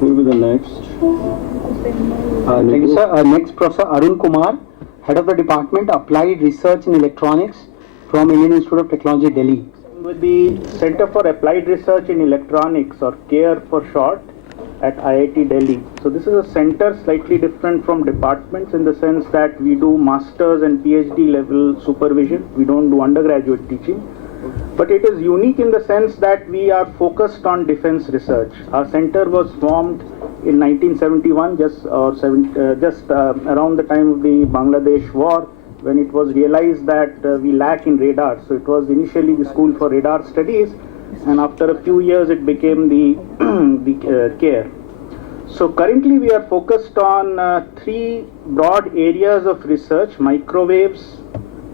Who will be the next? Thank you, sir. Next, Professor Arun Kumar, Head of the Department Applied Research in Electronics from Indian Institute of Technology, Delhi. With the Center for Applied Research in Electronics, or CARE for short, at IIT Delhi. So this is a center slightly different from departments in the sense that we do master's and PhD level supervision. We don't do undergraduate teaching. But it is unique in the sense that we are focused on defense research. Our center was formed in 1971, just around the time of the Bangladesh war, when it was realized that we lack in radar. So it was initially the School for Radar Studies, and after a few years it became the CARE. So currently we are focused on three broad areas of research: microwaves,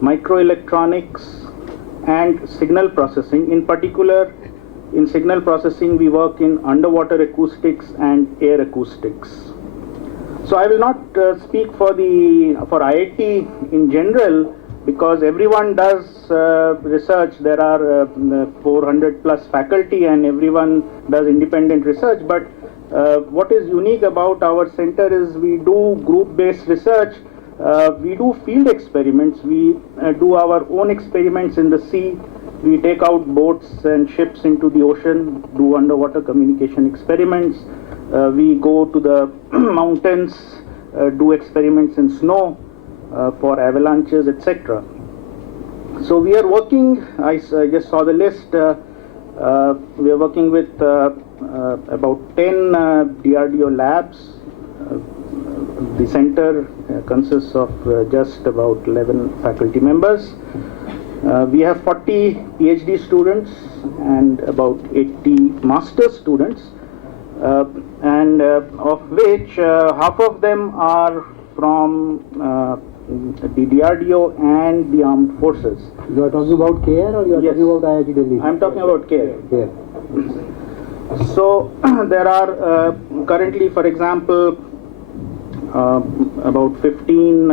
microelectronics, and signal processing. In particular, in signal processing we work in underwater acoustics and air acoustics. So I will not speak for IIT in general, because everyone does research. There are 400 plus faculty and everyone does independent research. But what is unique about our center is we do group-based research. We do field experiments. We do our own experiments in the sea. We take out boats and ships into the ocean, do underwater communication experiments. We go to the mountains, do experiments in snow for avalanches, etc. So we are working, I just saw the list, we are working with about 10 DRDO labs. The center consists of just about 11 faculty members. We have 40 PhD students and about 80 master students, and of which half of them are from the DRDO and the armed forces. You are talking about CARE or you are talking about IIT Delhi? I am talking about CARE. CARE. So there are currently, for example, about 15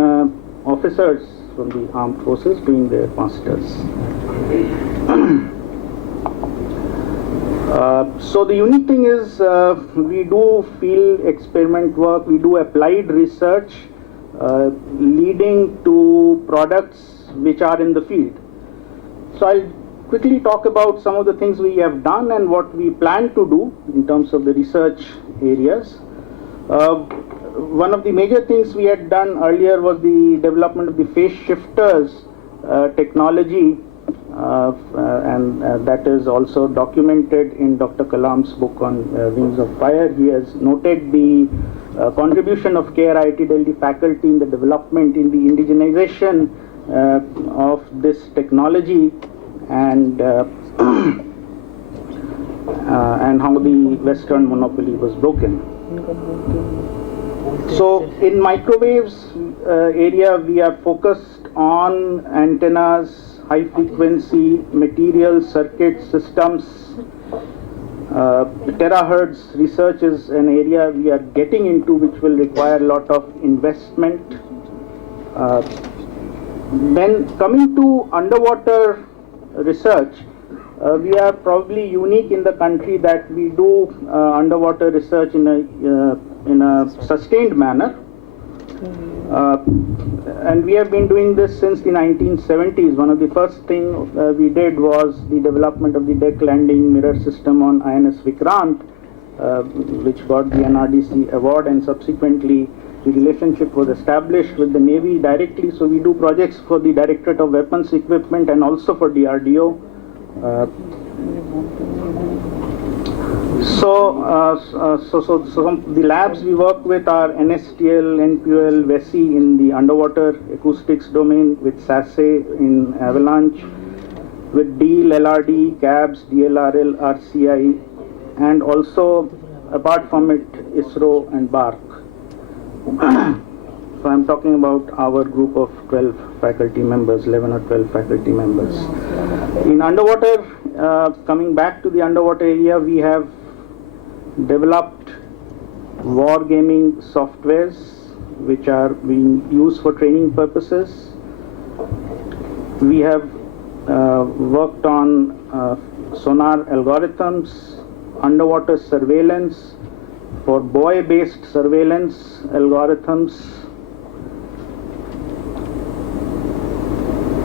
officers from the armed forces doing their masters. So the unique thing is we do field experiment work, we do applied research leading to products which are in the field. So I'll quickly talk about some of the things we have done and what we plan to do in terms of the research areas. One of the major things we had done earlier was the development of the phase shifters technology, and that is also documented in Dr. Kalam's book on Wings of Fire. He has noted the contribution of CARE IIT Delhi faculty in the development, in the indigenization of this technology, and how the Western monopoly was broken. So in microwaves area, we are focused on antennas, high frequency material circuit systems. Terahertz research is an area we are getting into, which will require a lot of investment. Then coming to underwater research, we are probably unique in the country that we do underwater research in a sustained manner, and we have been doing this since the 1970s. One of the first things we did was the development of the deck landing mirror system on INS Vikrant, which got the NRDC award, and subsequently the relationship was established with the Navy directly. So we do projects for the Directorate of Weapons Equipment and also for DRDO. So the labs we work with are NSTL, NPUL, VESI in the underwater acoustics domain, with SASE in avalanche, with DEAL, LRD, CABS, DLRL, RCI, and also apart from it, ISRO and BARC. So I'm talking about our group of 12 faculty members, 11 or 12 faculty members. In underwater, coming back to the underwater area, we have developed wargaming softwares which are being used for training purposes. We have worked on sonar algorithms, underwater surveillance, for buoy-based surveillance algorithms.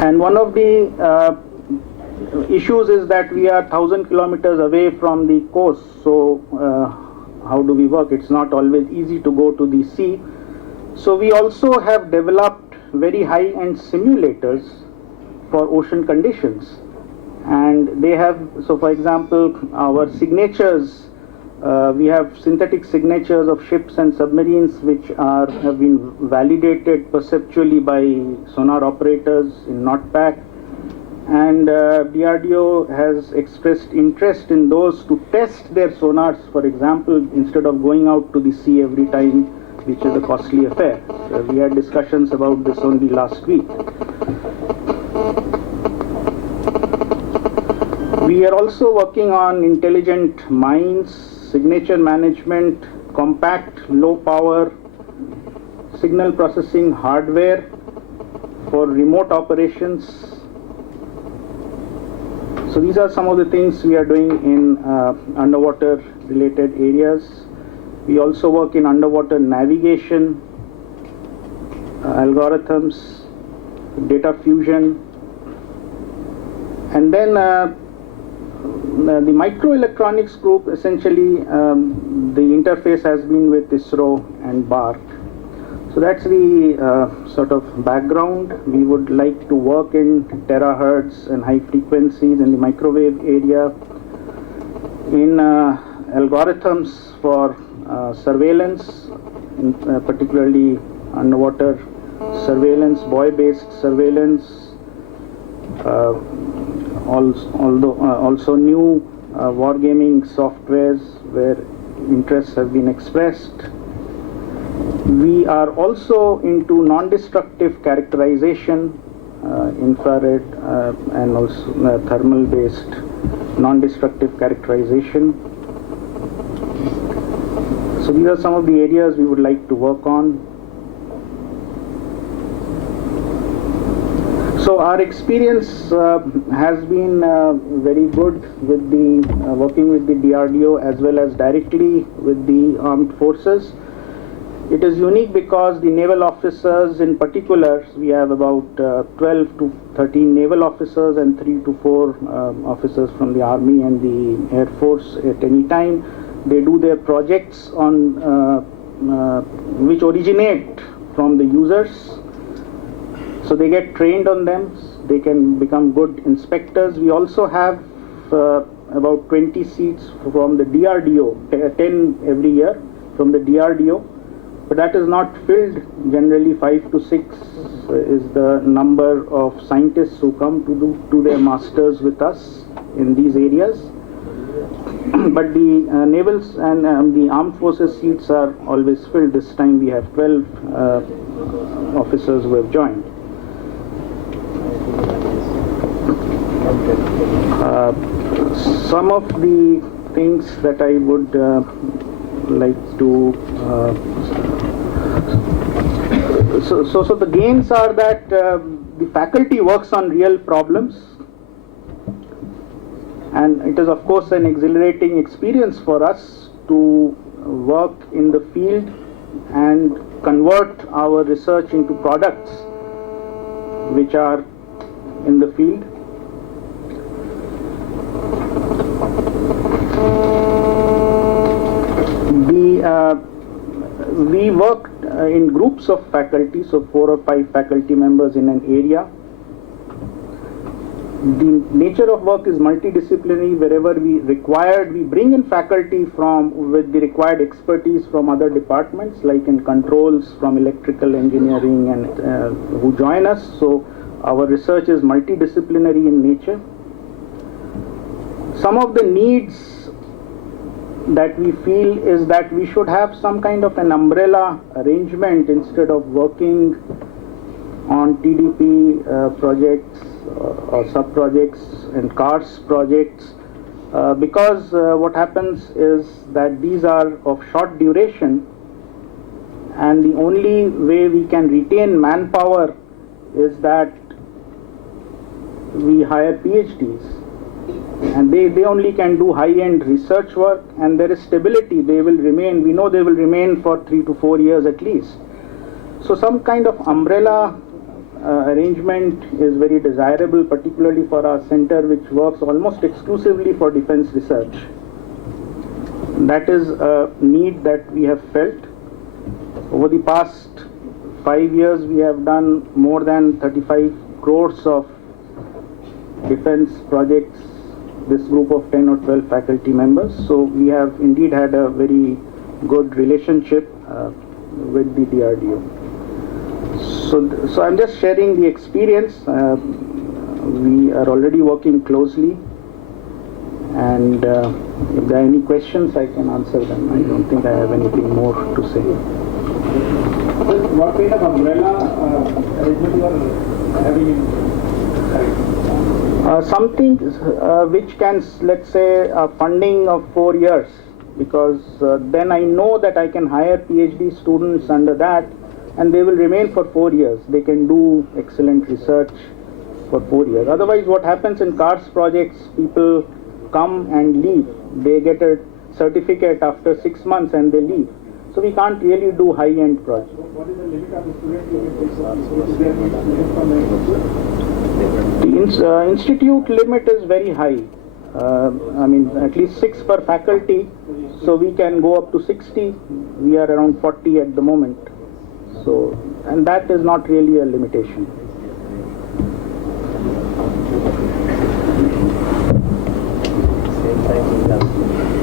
And one of the issues is that we are 1,000 kilometers away from the coast, so how do we work? It's not always easy to go to the sea. So we also have developed very high-end simulators for ocean conditions, and they have, so for example, our signatures, we have synthetic signatures of ships and submarines which have been validated perceptually by sonar operators in NOTPAC, and DRDO has expressed interest in those to test their sonars, for example, instead of going out to the sea every time, which is a costly affair. We had discussions about this only last week. We are also working on intelligent mines, signature management, compact, low power signal processing hardware for remote operations. So these are some of the things we are doing in underwater related areas. We also work in underwater navigation, algorithms, data fusion, and then the microelectronics group, essentially the interface has been with ISRO and BARC. So that's the sort of background. We would like to work in terahertz and high frequencies in the microwave area, in algorithms for surveillance, particularly underwater surveillance, buoy-based surveillance, also new wargaming softwares where interests have been expressed. We are also into non-destructive characterization, infrared and also thermal-based non-destructive characterization. So these are some of the areas we would like to work on. So our experience has been very good with the working with the DRDO as well as directly with the armed forces. It is unique because the naval officers in particular, we have about 12 to 13 naval officers and 3 to 4 officers from the Army and the Air Force at any time. They do their projects on which originate from the users. So they get trained on them, they can become good inspectors. We also have about 20 seats from the DRDO, 10 every year from the DRDO, but that is not filled. Generally 5 to 6 is the number of scientists who come to do their masters with us in these areas. But the navals and the armed forces seats are always filled. This time we have 12 officers who have joined. Some of the things that I would like to so the gains are that the faculty works on real problems, and it is of course an exhilarating experience for us to work in the field and convert our research into products which are in the field. We worked in groups of faculty, so 4 or 5 faculty members in an area. The nature of work is multidisciplinary. Wherever we required, we bring in faculty with the required expertise from other departments, like in controls from electrical engineering, and who join us. So our research is multidisciplinary in nature. Some of the needs that we feel is that we should have some kind of an umbrella arrangement instead of working on TDP projects or sub-projects and CARS projects, because what happens is that these are of short duration, and the only way we can retain manpower is that we hire PhDs. and they only can do high-end research work, and there is stability. They will remain, we know they will remain for 3 to 4 years at least. So some kind of umbrella arrangement is very desirable, particularly for our center, which works almost exclusively for defense research. That is a need that we have felt. Over the past 5 years, we have done more than 35 crores of defense projects, this group of 10 or 12 faculty members. So we have indeed had a very good relationship with the DRDO. So I'm just sharing the experience. We are already working closely, and if there are any questions, I can answer them. I don't think I have anything more to say. What kind of umbrella arrangement you are having in sight? Something which can, let's say, funding of 4 years, because then I know that I can hire PhD students under that, and they will remain for 4 years. They can do excellent research for 4 years. Otherwise, what happens in CARS projects, people come and leave. They get a certificate after 6 months and they leave. So we can't really do high-end projects. What is the limit of the student limit? Is there any limit from the institute? The institute limit is very high. I mean, at least 6 per faculty. So we can go up to 60. We are around 40 at the moment. So, and that is not really a limitation.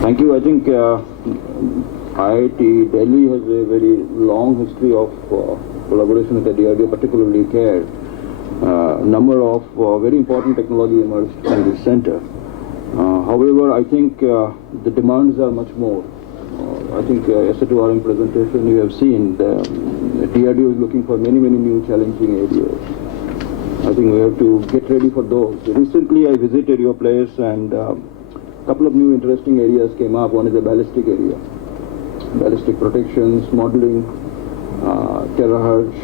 Thank you. I think IIT Delhi has a very long history of collaboration with the DRDO, particularly CARE. Number of very important technology emerged from this center. However, I think the demands are much more. I think SATRM presentation you have seen, the DRDO is looking for many new challenging areas. I think we have to get ready for those. Recently I visited your place, and a couple of new interesting areas came up. One is the ballistic area. Ballistic protections, modeling, terahertz,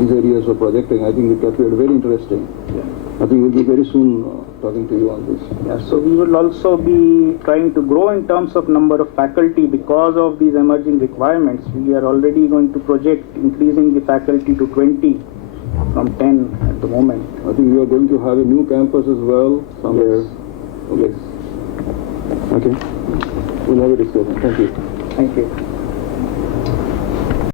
these areas of projecting, I think it appeared very interesting. I think we'll be very soon talking to you on this. Yeah, so we will also be trying to grow in terms of number of faculty because of these emerging requirements. We are already going to project increasing the faculty to 20 from 10 at the moment. I think we are going to have a new campus as well somewhere. Yes. Okay. We'll have a discussion. Thank you. Thank you.